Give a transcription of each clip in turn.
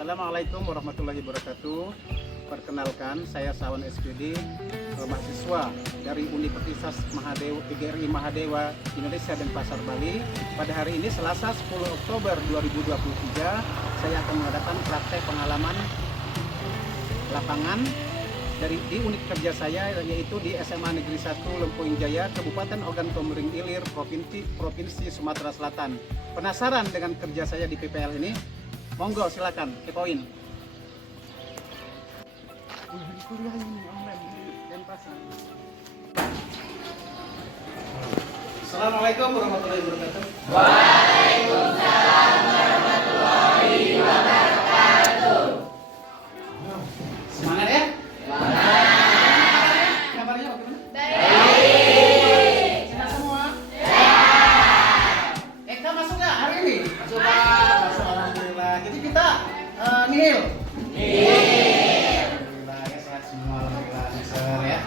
Assalamualaikum warahmatullahi wabarakatuh. Perkenalkan, saya Sawan SPD, mahasiswa dari Universitas PGRI Mahadewa Indonesia Denpasar, Bali. Pada hari ini Selasa 10 Oktober 2023, saya akan mengadakan praktek pengalaman lapangan di unit kerja saya, yaitu di SMA Negeri 1 Lempuing Jaya, Kabupaten Ogan Komering Ilir, Provinsi Sumatera Selatan. Penasaran dengan kerja saya di PPL ini? Monggo silakan kepoin. Kuliah ini online di Denpasar. Assalamualaikum warahmatullahi wabarakatuh. Waalaikumsalam warahmatullahi wabarakatuh. Semangat ya? Semangat. Kabarnya bagaimana? Baik. Sehat semua? Sehat. Eka masuk nggak hari ini? Masuk Pak. Masuk, alhamdulillah. Jadi kita nihil. Alhamdulillah ya, sehat semua, alhamdulillah Sir ya.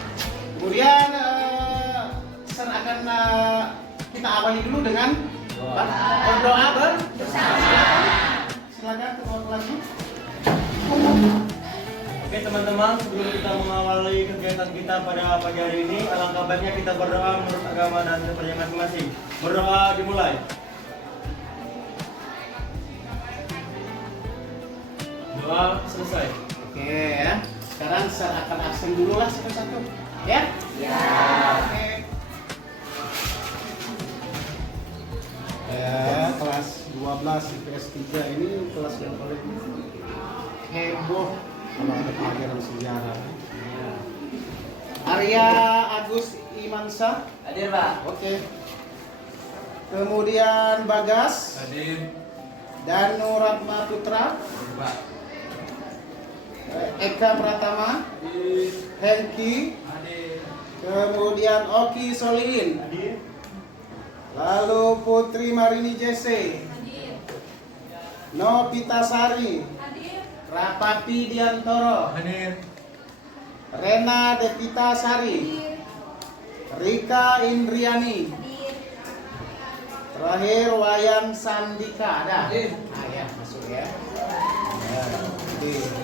Kemudian Sir akan kita awali dulu dengan berdoa bersama. Silakan ketua kelasnya. Oke teman-teman, sebelum kita mengawali kegiatan kita pada pagi hari ini, alangkah baiknya kita berdoa menurut agama dan kepercayaan masing-masing. Berdoa dimulai. Doa selesai. Oke ya. Sekarang saya akan absen dulu lah satu-satu. Ya? Ya. Oke. Ya, kelas 12 IPS 3 ini kelas yang paling heboh kalau ada pelajaran sejarah. Arya Agus Imansyah. Hadir, Pak. Oke. Kemudian Bagas. Hadir. Danu Ratna Putra. Pak. Eka Pratama. Hengki. Hadir. Kemudian Oki Solihin. Hadir. Lalu Putri Marini Jesse. Hadir. Novita Sari. Hadir. Rapati Diantoro. Hadir. Rena Devita Sari. Rika Indriani. Hadir. Terakhir Wayan Sandika. Ada? Hadir. Ya, masuk ya. Jadi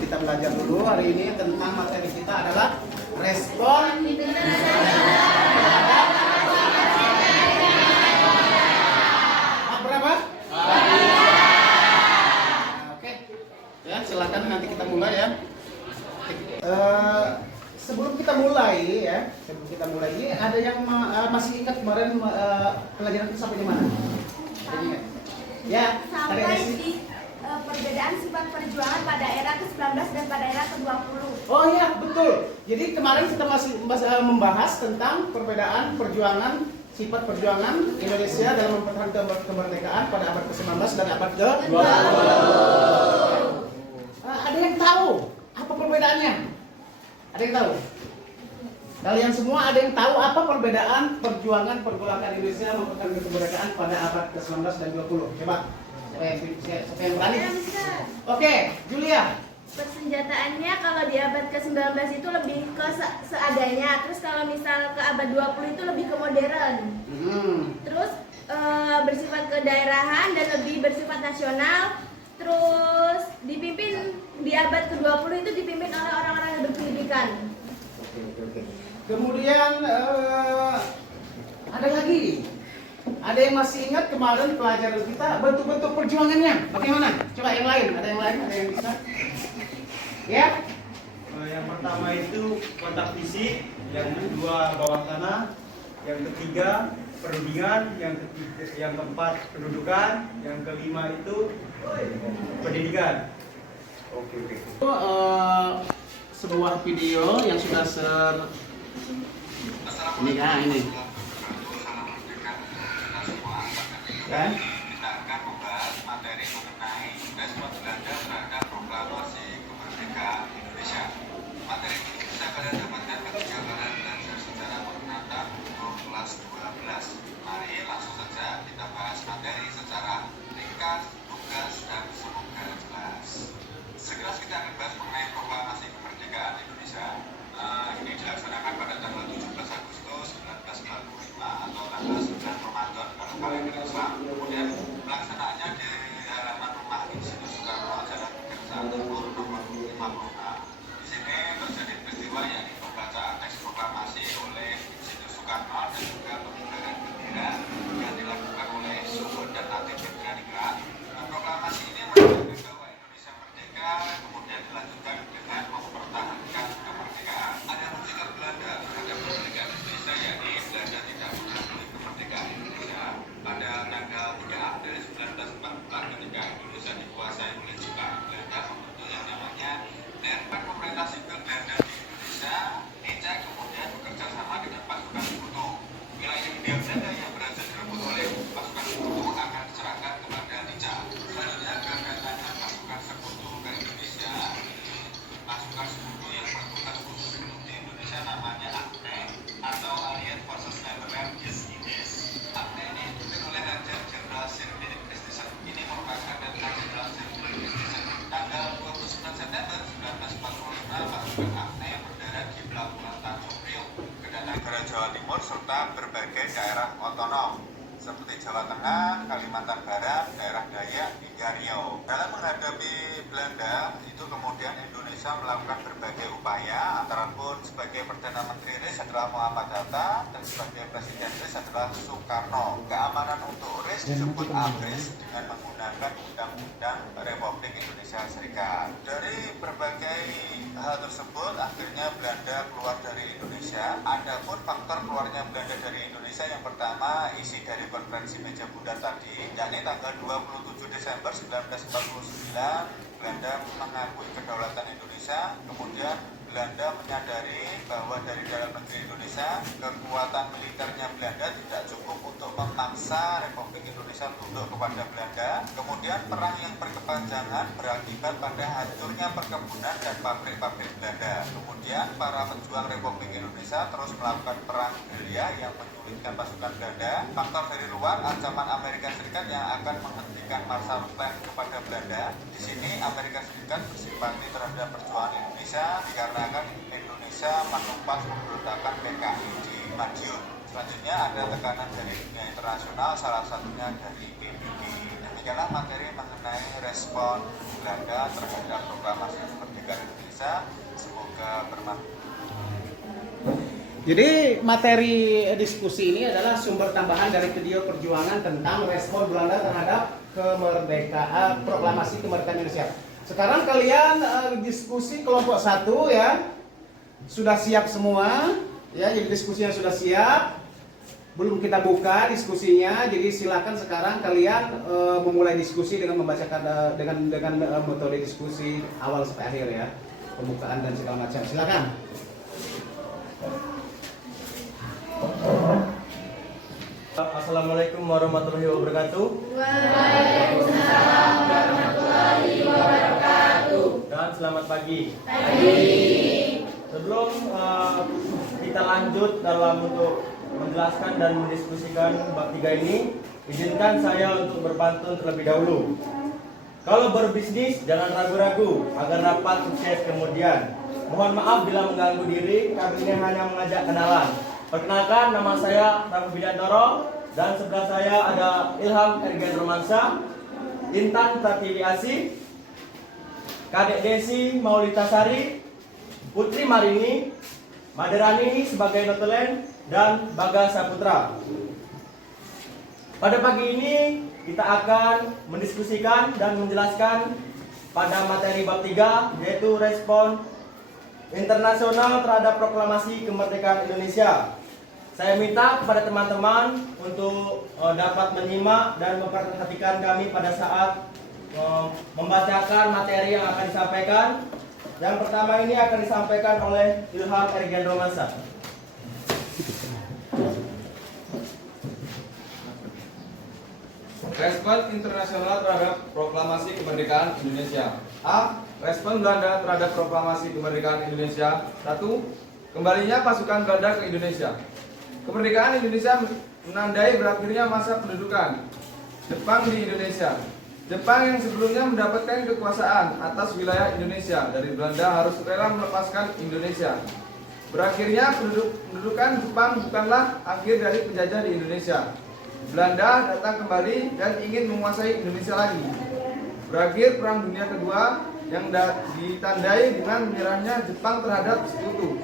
kita belajar dulu hari ini tentang materi kita adalah respon berapa? Oke. Ya, silakan nanti kita mulai ya. Sebelum kita mulai ini ada yang masih ingat kemarin pelajaran itu sampai di mana? Ada yang ingat? Ya, tarik Sampai Desi. di perbedaan sifat perjuangan pada era ke-19 dan pada era ke-20. Oh iya, betul. Jadi kemarin kita masih membahas tentang perbedaan sifat perjuangan Indonesia dalam mempertahankan kemerdekaan pada abad ke-19 dan abad ke-20. Ada yang tahu apa perbedaannya? Ada yang tahu? Kalian semua ada yang tahu apa perbedaan perjuangan Indonesia mempertahankan kemerdekaan pada abad ke-19 dan 20? Coba. Siapa yang berani? Oke, Julia. Persenjataannya kalau di abad ke-19 itu lebih ke seadanya. Terus kalau misal ke abad 20 itu lebih ke modern. Terus bersifat kedaerahan dan lebih bersifat nasional. Terus dipimpin di abad ke-20 itu dipimpin oleh orang-orang yang berpendidikan. Oke. Kemudian ada lagi. Ada yang masih ingat kemarin pelajaran kita bentuk-bentuk perjuangannya? Bagaimana? Coba yang lain. Ada yang lain? Ada yang bisa? Ya? Yang pertama itu kontak fisik, yang kedua bawah tanah, yang ketiga perundingan, yang keempat pendudukan, yang kelima itu pendidikan. Oke. Itu sebuah video yang sudah ini. Kan? Kita akan membahas materi mengenai respon Belanda terhadap proklamasi kemerdekaan Indonesia. Materi ini bisa kalian dapatkan ketika kalian belajar sejarah menata untuk kelas 12. Mari langsung saja kita bahas materi secara ringkas, tugas, dan semoga jelas. Sekilas kita akan bahas mengenai proklamasi kemerdekaan Indonesia. Ini dilaksanakan pada tanggal 17 Agustus 1945 atau tanggal 9 Ramadan kalau kalender Islam. Kemudian Timur nomor 56. Di sini terjadi peristiwa yang pembacaan teks proklamasi oleh Insinyur Soekarno dan juga pengibaran bendera yang dilakukan oleh Suhun dan Latif Ningrat. Proklamasi ini menunjukkan bahwa Indonesia merdeka, kemudian dilanjutkan dengan mempertahankan kemerdekaan. Ada sikap Belanda terhadap kemerdekaan Indonesia, yakni Belanda tidak mengakui kemerdekaan Indonesia pada tanggal 3 April 1944 ketika Indonesia dikuasai oleh Jepang. Belanda membentuk yang namanya Dewan Pemerintah Sipil Belanda di Indonesia, NICA, kemudian bekerja sama dengan pasukan Sekutu. Wilayah Hindia Belanda yang berhasil direbut oleh pasukan Sekutu akan diserahkan kepada NICA. Selanjutnya kedatangan pasukan Sekutu ke Indonesia. Pasukan Sekutu yang bertugas khusus di Indonesia namanya AKNE atau Allied Forces Netherlands East Indies. AKNE ini dipimpin oleh Raja Jenderal Sir Philip Christensen. Ini merupakan Letnan Jenderal Sir Philip Christensen. Tanggal 29 September 1945 pasukan AKNE yang mendarat di pelabuhan Tanjung Priok kedatangan negara Jawa Timur serta berbagai daerah otonom seperti Jawa Tengah, Kalimantan Barat, daerah Dayak, hingga Riau. Dalam menghadapi Belanda, itu kemudian Indonesia melakukan berbagai upaya, antara pun sebagai Perdana Menteri RIS adalah Muhammad Hatta dan sebagai Presiden RIS adalah Soekarno. Keamanan untuk RIS disebut ABRIS dengan menggunakan Undang-Undang Republik Indonesia Serikat. Dari berbagai hal tersebut, akhirnya Belanda keluar dari Indonesia. Adapun faktor keluarnya Belanda dari Indonesia yang pertama isi dari konferensi meja bulat tadi, yakni tanggal 27 Desember 1949 Belanda mengakui kedaulatan Indonesia. Kemudian Belanda menyadari bahwa dari dalam negeri Indonesia kekuatan militernya Belanda tidak cukup untuk memaksa Republik Indonesia tunduk kepada Belanda. Kemudian perang yang berkepanjangan berakibat pada hancurnya perkebunan dan pabrik-pabrik Belanda. Kemudian para pejuang Republik Indonesia terus melakukan perang gerilya yang menyulitkan pasukan Belanda. Faktor dari luar, ancaman Amerika Serikat yang akan menghentikan Marshall Plan kepada Belanda. Di sini Amerika Serikat bersimpati terhadap perjuangan Indonesia dikarenakan Indonesia menumpas pemberontakan PKI di Madiun. Selanjutnya ada tekanan dari dunia internasional, salah satunya dari PBB. Demikianlah materi mengenai respon Belanda terhadap proklamasi kemerdekaan Indonesia. Semoga bermanfaat. Jadi materi diskusi ini adalah sumber tambahan dari video perjuangan tentang respon Belanda terhadap kemerdekaan, proklamasi kemerdekaan Indonesia. Sekarang kalian diskusi kelompok 1 ya. Sudah siap semua ya, jadi diskusinya sudah siap. Belum kita buka diskusinya, jadi silakan sekarang kalian memulai diskusi dengan membacakan dengan metode diskusi awal sampai akhir ya. Pembukaan dan segala macam. Silakan. Assalamualaikum warahmatullahi wabarakatuh. Waalaikumsalam warahmatullahi wabarakatuh. Dan selamat pagi. Pagi. Sebelum kita lanjut dalam untuk menjelaskan dan mendiskusikan bab 3 ini, izinkan saya untuk berpantun terlebih dahulu. Kalau berbisnis jangan ragu-ragu agar dapat sukses kemudian. Mohon maaf bila mengganggu diri, kami ini hanya mengajak kenalan. Perkenalkan, nama saya Rafu Bidantoro dan sebelah saya ada Ilham Ergen Romansa, Intan Pratiwi Asih, Kadek Desi Maulitasari, Putri Marini, Maderani sebagai notulen, dan Bagas Saputra. Pada pagi ini kita akan mendiskusikan dan menjelaskan pada materi bab 3, yaitu respon internasional terhadap proklamasi kemerdekaan Indonesia. Saya minta kepada teman-teman untuk dapat menyimak dan memperhatikan kami pada saat membacakan materi yang akan disampaikan. Yang pertama ini akan disampaikan oleh Ilham Ergen Romansa. Respon internasional terhadap proklamasi kemerdekaan Indonesia. A. Respon Belanda terhadap proklamasi kemerdekaan Indonesia. 1. Kembalinya pasukan Belanda ke Indonesia. Kemerdekaan Indonesia menandai berakhirnya masa pendudukan Jepang di Indonesia. Jepang yang sebelumnya mendapatkan kekuasaan atas wilayah Indonesia dari Belanda harus rela melepaskan Indonesia. Berakhirnya pendudukan Jepang bukanlah akhir dari penjajah di Indonesia. Belanda datang kembali dan ingin menguasai Indonesia lagi. Berakhir Perang Dunia Kedua yang ditandai dengan menyerahnya Jepang terhadap Sekutu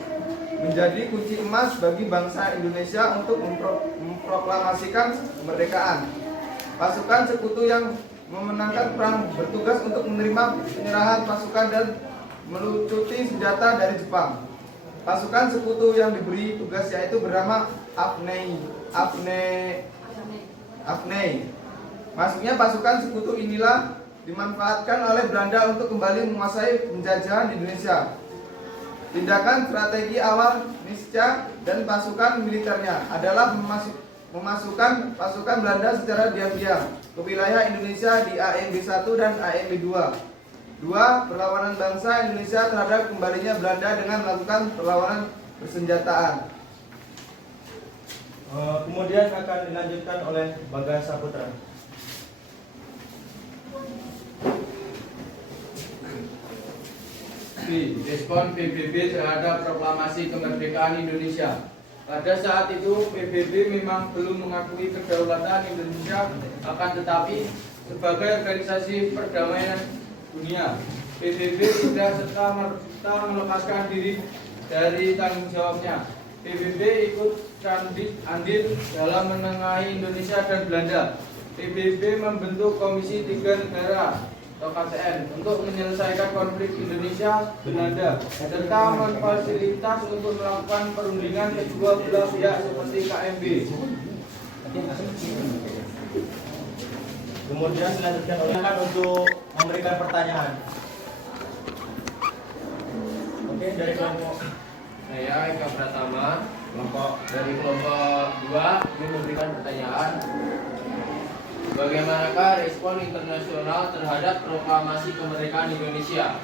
menjadi kunci emas bagi bangsa Indonesia untuk memproklamasikan kemerdekaan. Pasukan Sekutu yang memenangkan perang bertugas untuk menerima penyerahan pasukan dan melucuti senjata dari Jepang. Pasukan Sekutu yang diberi tugas yaitu bernama Afnei. Masuknya pasukan Sekutu inilah dimanfaatkan oleh Belanda untuk kembali menguasai penjajahan Indonesia. Tindakan strategi awal Nisca dan pasukan militernya adalah memasukkan pasukan Belanda secara diam-diam ke wilayah Indonesia di AMB 1 dan AMB 2. 2. Perlawanan bangsa Indonesia terhadap kembalinya Belanda dengan melakukan perlawanan bersenjataan. Kemudian akan dilanjutkan oleh Bagas Saputra. Respon PBB terhadap proklamasi kemerdekaan Indonesia. Pada saat itu PBB memang belum mengakui kedaulatan Indonesia, akan tetapi sebagai organisasi perdamaian dunia, PBB sudah serta melepaskan diri dari tanggung jawabnya. PBB ikut andil dalam menengahi Indonesia dan Belanda. PBB membentuk Komisi 3 Negara atau KTN untuk menyelesaikan konflik Indonesia-Belanda serta memfasilitas untuk melakukan perundingan kedua belah pihak seperti KMB. Kemudian dilanjutkan oleh untuk memberikan pertanyaan. Oke, dari kelompok Saya Eka Pratama, dari kelompok 2 ingin memberikan pertanyaan. Bagaimanakah respon internasional terhadap proklamasi kemerdekaan Indonesia?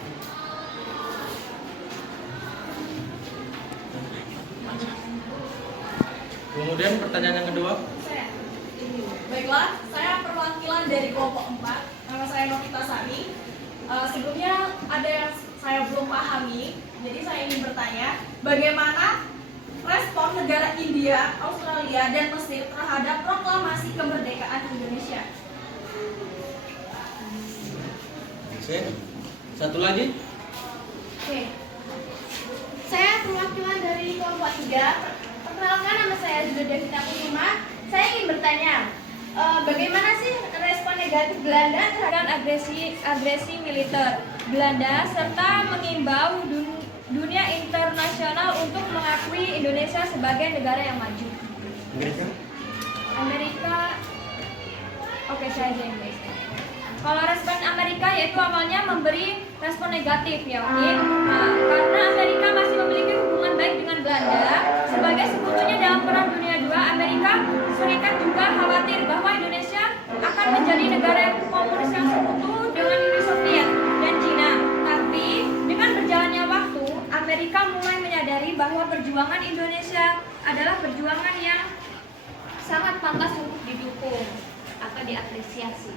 Kemudian pertanyaan yang kedua. Baiklah, saya perwakilan dari kelompok 4. Nama saya Novita Sari. Sebelumnya ada yang saya belum pahami, jadi saya ingin bertanya, bagaimana respon negara India, Australia, dan Mesir terhadap proklamasi kemerdekaan Indonesia? Oke. Satu lagi. Oke. Saya perwakilan dari kelompok 3. Perkenalkan, nama saya Zuda Devita Kusuma. Saya ingin bertanya, bagaimana sih respon negatif Belanda terhadap agresi militer Belanda serta mengimbau dunia internasional untuk mengakui Indonesia sebagai negara yang maju? Amerika. Oke, saya aja Inggris. Kalau respon Amerika yaitu awalnya memberi respon negatif, yakni karena Amerika masih memiliki hubungan baik dengan Belanda sebagai sekutunya dalam Perang Dunia II. Amerika Serikat juga khawatir bahwa Indonesia akan menjadi negara yang komunis yang sekutu dengan Uni Soviet dan Cina. Tapi dengan berjalannya waktu, Amerika mulai menyadari bahwa perjuangan Indonesia adalah perjuangan yang sangat pantas untuk didukung atau diapresiasi.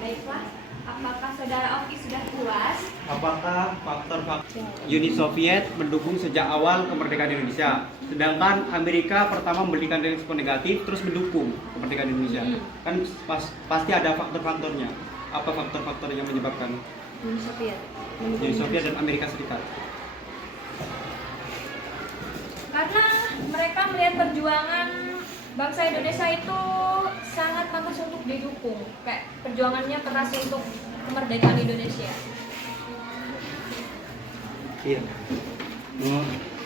Baiklah, apakah saudara Oki sudah puas? Apakah faktor-faktor Uni Soviet mendukung sejak awal kemerdekaan Indonesia, sedangkan Amerika pertama memberikan respon negatif terus mendukung kemerdekaan Indonesia? Kan pasti ada faktor-faktornya. Apa faktor-faktor yang menyebabkan Uni Soviet dan Amerika Serikat? Karena mereka melihat perjuangan bangsa Indonesia itu sangat pantas untuk didukung, kayak perjuangannya keras untuk kemerdekaan Indonesia. Iya.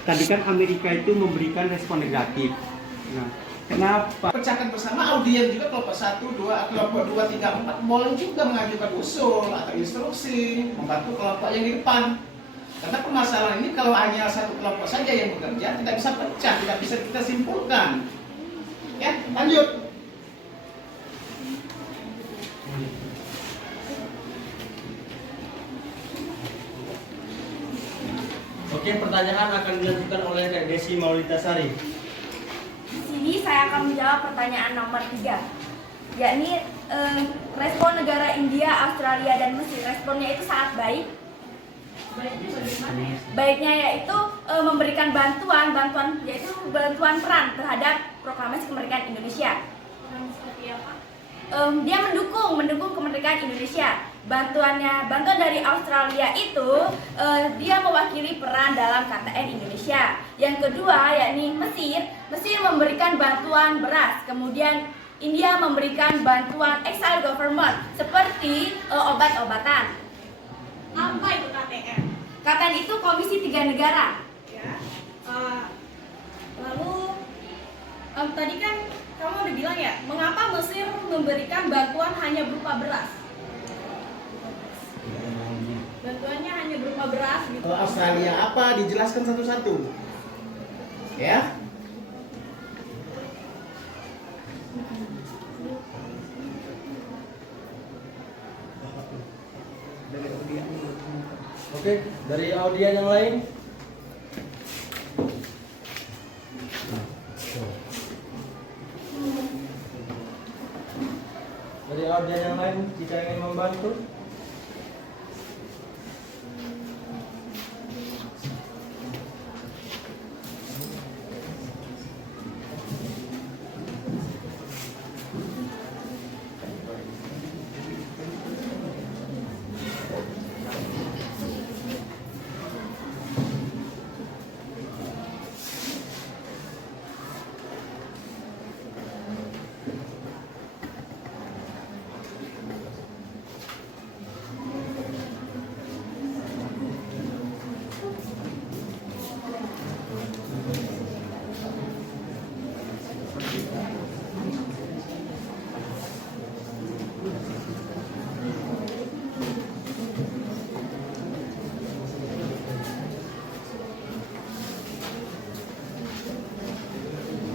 Tadi kan Amerika itu memberikan respon negatif. Nah, kenapa? Pecahkan bersama audien juga kelompok 1, 2, kelompok 2, 3, 4 boleh juga mengajukan usul atau instruksi membantu kelompok yang di depan. Karena permasalahan ini kalau hanya satu kelompok saja yang bekerja tidak bisa pecah, tidak bisa kita simpulkan. Ya, lanjut. Oke, pertanyaan akan dilanjutkan oleh Kak Desi Maulitasari. Di sini saya akan menjawab pertanyaan nomor 3, yakni respon negara India, Australia, dan Mesir. Responnya itu sangat baik. Baiknya yaitu memberikan bantuan bantuan perang terhadap proklamasi kemerdekaan Indonesia. Seperti apa? Dia mendukung kemerdekaan Indonesia. bantuan dari Australia itu dia mewakili peran dalam KTN Indonesia. Yang kedua yakni Mesir memberikan bantuan beras, kemudian India memberikan bantuan exile government seperti obat-obatan. Apa itu KTN? KTN itu Komisi Tiga Negara. Ya. Lalu tadi kan kamu udah bilang ya, mengapa Mesir memberikan bantuan hanya berupa beras? Bantuannya hanya berupa beras gitu. Australia apa? Dijelaskan satu-satu. Ya. Oke, dari audien yang lain. Dari audien yang lain jika ingin membantu.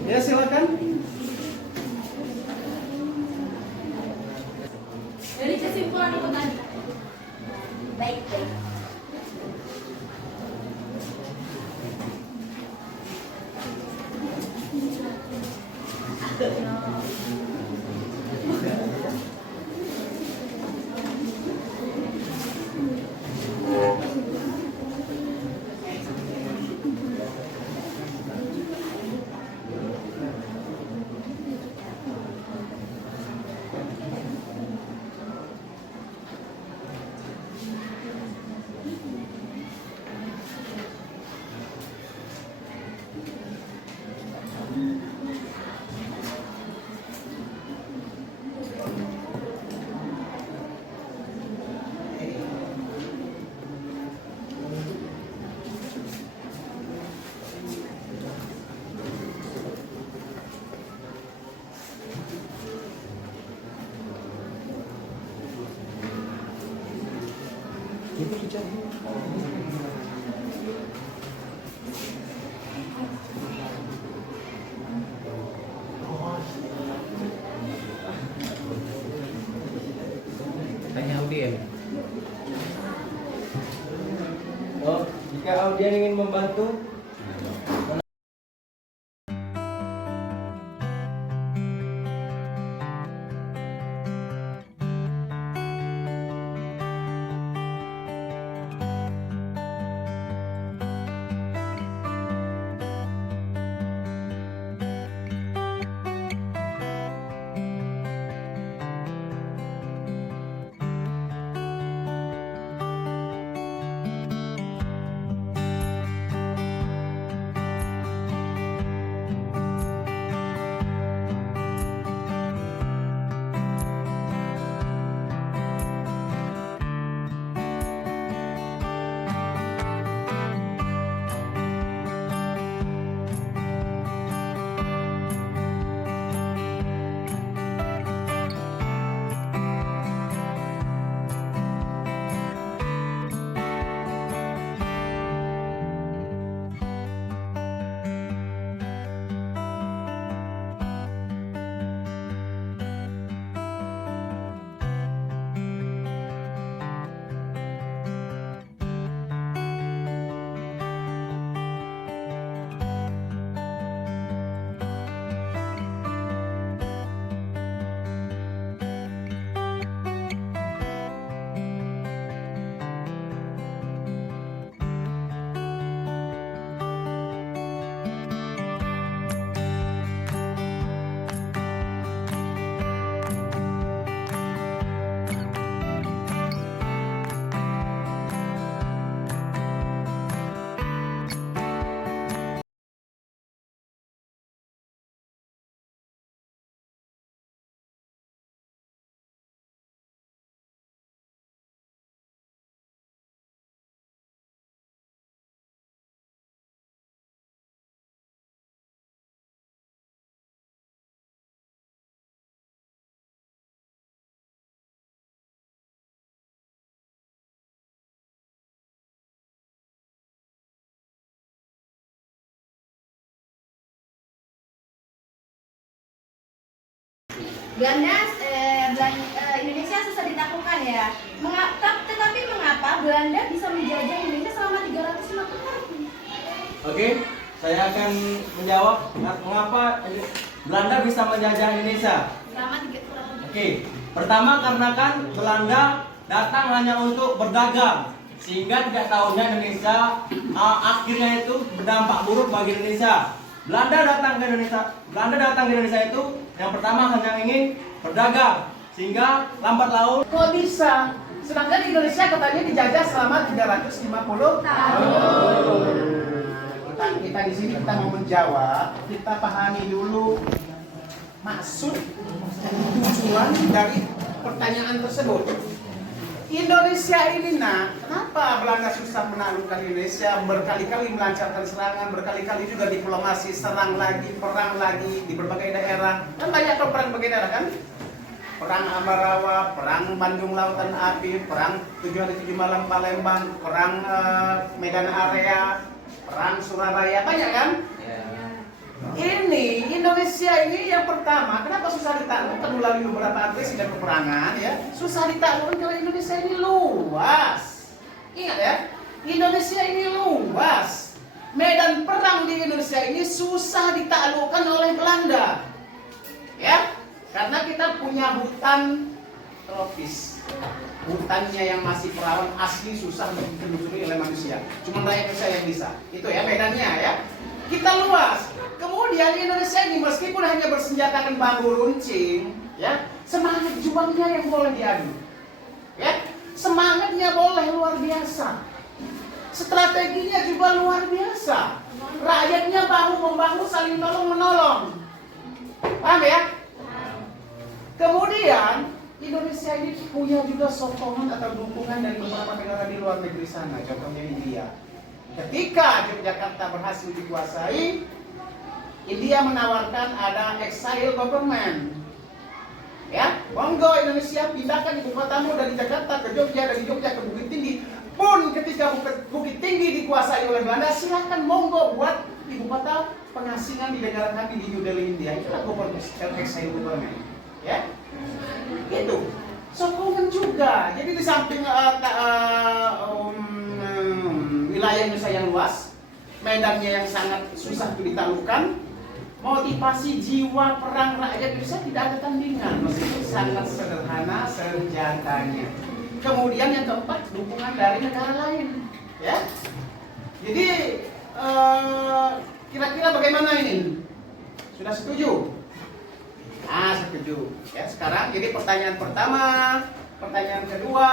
Ya, silakan. Dari kesimpulan itu tadi. Baik. Tanya audien. Oh, jika audien ingin membantu, Indonesia susah ditaklukkan ya. Tetapi mengapa Belanda bisa menjajah Indonesia selama 350 tahun? Oke, saya akan menjawab mengapa Belanda bisa menjajah Indonesia. Selama 350. Oke, pertama karena kan Belanda datang hanya untuk berdagang, sehingga tidak tahunya Indonesia akhirnya itu berdampak buruk bagi Indonesia. Belanda datang ke Indonesia itu yang pertama hanya ingin berdagang, sehingga lambat laun. Kok bisa? Sedangkan Indonesia katanya dijajah selama 350 tahun. Kita di sini kita mau menjawab, kita pahami dulu maksud tujuan dari pertanyaan tersebut. Indonesia ini kenapa Belanda susah menaklukkan Indonesia, berkali-kali melancarkan serangan, berkali-kali juga diplomasi, serang lagi, perang lagi di berbagai daerah. Kan banyak perang berbagai daerah kan? Perang Ambarawa, perang Bandung Lautan Api, perang 7 hari 7 malam Palembang, perang Medan Area, perang Surabaya, banyak kan? Ini Indonesia ini yang pertama, kenapa susah ditaklukkan melalui beberapa agresi dan peperangan ya? Susah ditaklukkan karena Indonesia ini luas. Ingat ya, Indonesia ini luas. Medan perang di Indonesia ini susah ditaklukkan oleh Belanda. Ya, karena kita punya hutan tropis. Hutannya yang masih perawan asli susah ditelusuri oleh manusia. Cuma rakyat Indonesia yang bisa. Itu ya medannya ya. Kita luas. Kemudian Indonesia ini meskipun hanya bersenjatakan bambu runcing, ya, semangat juangnya yang boleh diadu. Ya, semangatnya boleh luar biasa. Strateginya juga luar biasa. Rakyatnya bahu-membahu saling tolong-menolong. Paham ya? Kemudian Indonesia ini punya juga sokongan atau dukungan dari beberapa negara di luar negeri sana, contohnya India. Ketika Yogyakarta berhasil dikuasai, India menawarkan ada exile government. Ya, monggo Indonesia pindahkan ibu kotamu dari Jakarta ke Jogja, dari Jogja ke Bukit Tinggi. Pun ketika Bukit Tinggi dikuasai oleh Belanda, silahkan monggo buat ibu kota pengasingan di negara kami di New Delhi, India. Itulah exile government. Ya, itu sokongan juga. Jadi di samping wilayah Indonesia yang luas, medannya yang sangat susah ditaklukkan, motivasi jiwa perang rakyat Indonesia tidak ada tandingan, meskipun sangat sederhana senjatanya. Kemudian yang keempat, dukungan dari negara lain, ya. Jadi kira-kira bagaimana ini? Sudah setuju? Setuju. Ya, sekarang jadi pertanyaan pertama, pertanyaan kedua,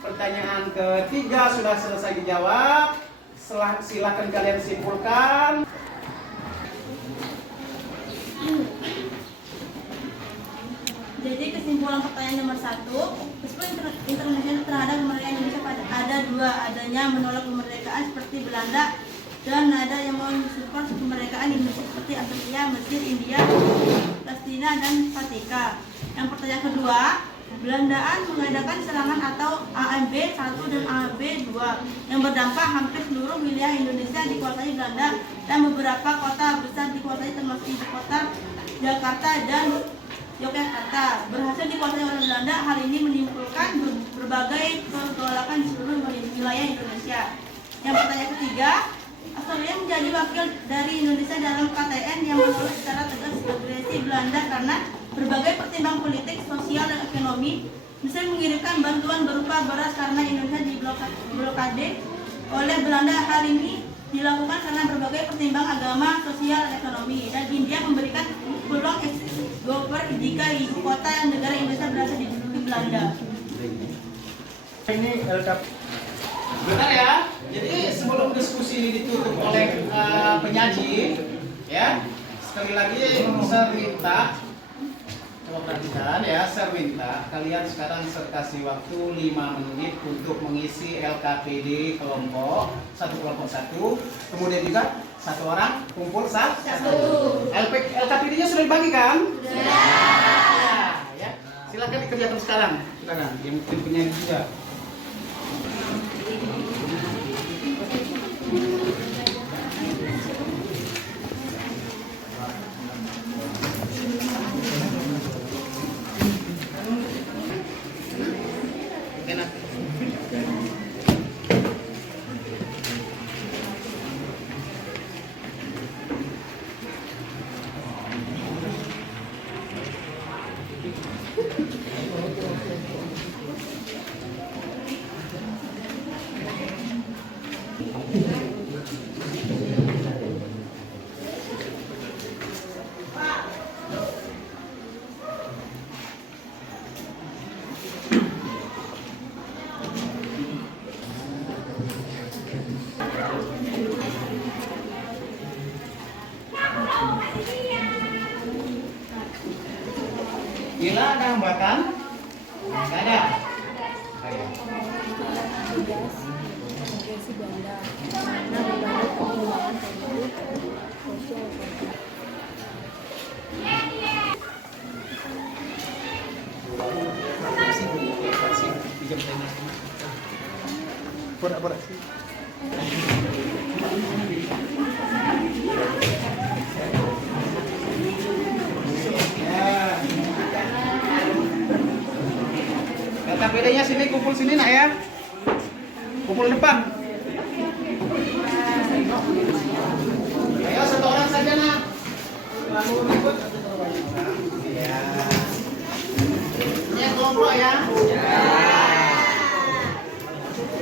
pertanyaan ketiga sudah selesai dijawab. Silakan kalian simpulkan. Jadi kesimpulan pertanyaan nomor 1, meskipun internasional terhadap kemerdekaan Indonesia ada dua, adanya menolak kemerdekaan seperti Belanda dan ada yang mensupport kemerdekaan Indonesia seperti Algeria, Mesir, India, Palestina, dan Vatikan. Yang pertanyaan kedua, Belandaan mengadakan serangan atau AMB 1 dan AMB 2 yang berdampak hampir seluruh wilayah Indonesia dikuasai Belanda dan beberapa kota besar dikuasai termasuk ibu kota Jakarta dan Yogyakarta berhasil dikuasai oleh Belanda. Hal ini menimbulkan berbagai pergolakan di seluruh wilayah Indonesia. Yang pertanyaan ketiga, Australia menjadi wakil dari Indonesia dalam KTN yang menolak secara tegas agresi Belanda karena berbagai pertimbangan politik, sosial, dan ekonomi. Misalnya mengirimkan bantuan berupa beras karena Indonesia diblokade oleh Belanda. Hal ini dilakukan karena berbagai pertimbangan agama, sosial, dan ekonomi. Dan India memberikan peluang exit-gover jika ibu kota negara Indonesia berhasil diduduki Belanda. Ini Benar ya. Jadi sebelum diskusi ini ditutup oleh penyaji, ya, sekali lagi saya minta, coba perhatikan ya, saya minta kalian sekarang saya kasih waktu 5 menit untuk mengisi LKPD kelompok, satu kelompok satu, kemudian juga satu orang kumpul satu. LKPD-nya sudah dibagi kan? Sudah. Ya. Silakan dikerjakan sekarang. Silakan. Yang mungkin penyanyi juga. Gila ada hambatan? Nggak ada. Pura-pura sih. Kata bedanya sini, kumpul sini nak ya. Kumpul depan. Ayo satu orang saja nak. Lalu ribut. Ya. Ini kelompok ya.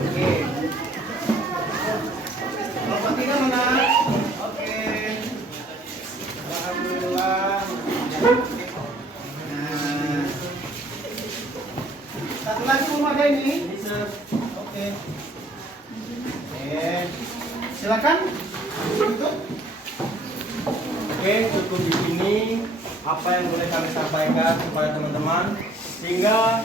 Oke. Kelompok 3 mana? Oke. Alhamdulillah. Satu lagi rumah ada ini. Oke. Silakan. Tutup. Oke, cukup di sini apa yang boleh kami sampaikan kepada teman-teman, sehingga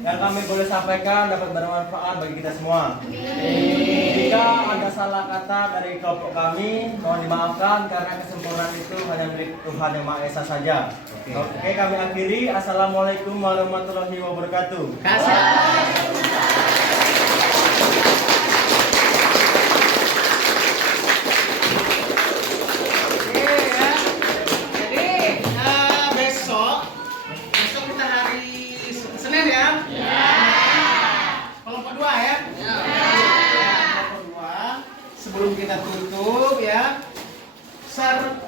yang kami boleh sampaikan dapat bermanfaat bagi kita semua. Jika ada salah kata dari kelompok kami, mohon dimaafkan karena kesempurnaan itu hanya milik Tuhan Yang Maha Esa saja. Oke, kami akhiri. Assalamualaikum warahmatullahi wabarakatuh. Besok kita hari Senin ya? Kelompok 2 ya? Kelompok 2. Sebelum kita tutup ya, Sir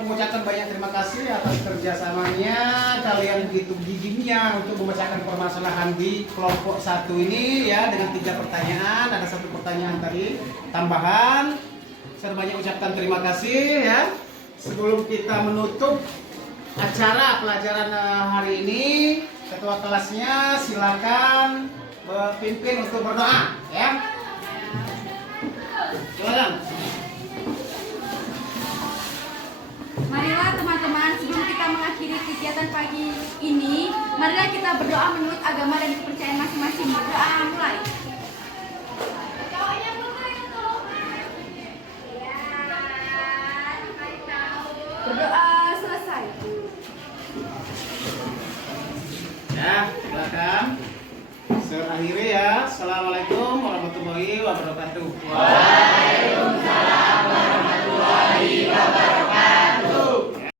mengucapkan banyak terima kasih atas kerjasamanya kalian begitu giginya untuk memecahkan permasalahan di kelompok 1 ini ya, dengan 3 pertanyaan. Ada 1 pertanyaan tadi tambahan. Sir banyak ucapkan terima kasih ya. Sebelum kita menutup acara pelajaran hari ini, ketua kelasnya silakan pimpin untuk berdoa ya. Silakan. Marilah teman-teman, sebelum kita mengakhiri kegiatan pagi ini, marilah kita berdoa menurut agama dan kepercayaan masing-masing. Berdoa mulai. Berdoa selesai. Ya, silakan. Akhiri ya. Assalamualaikum warahmatullahi wabarakatuh.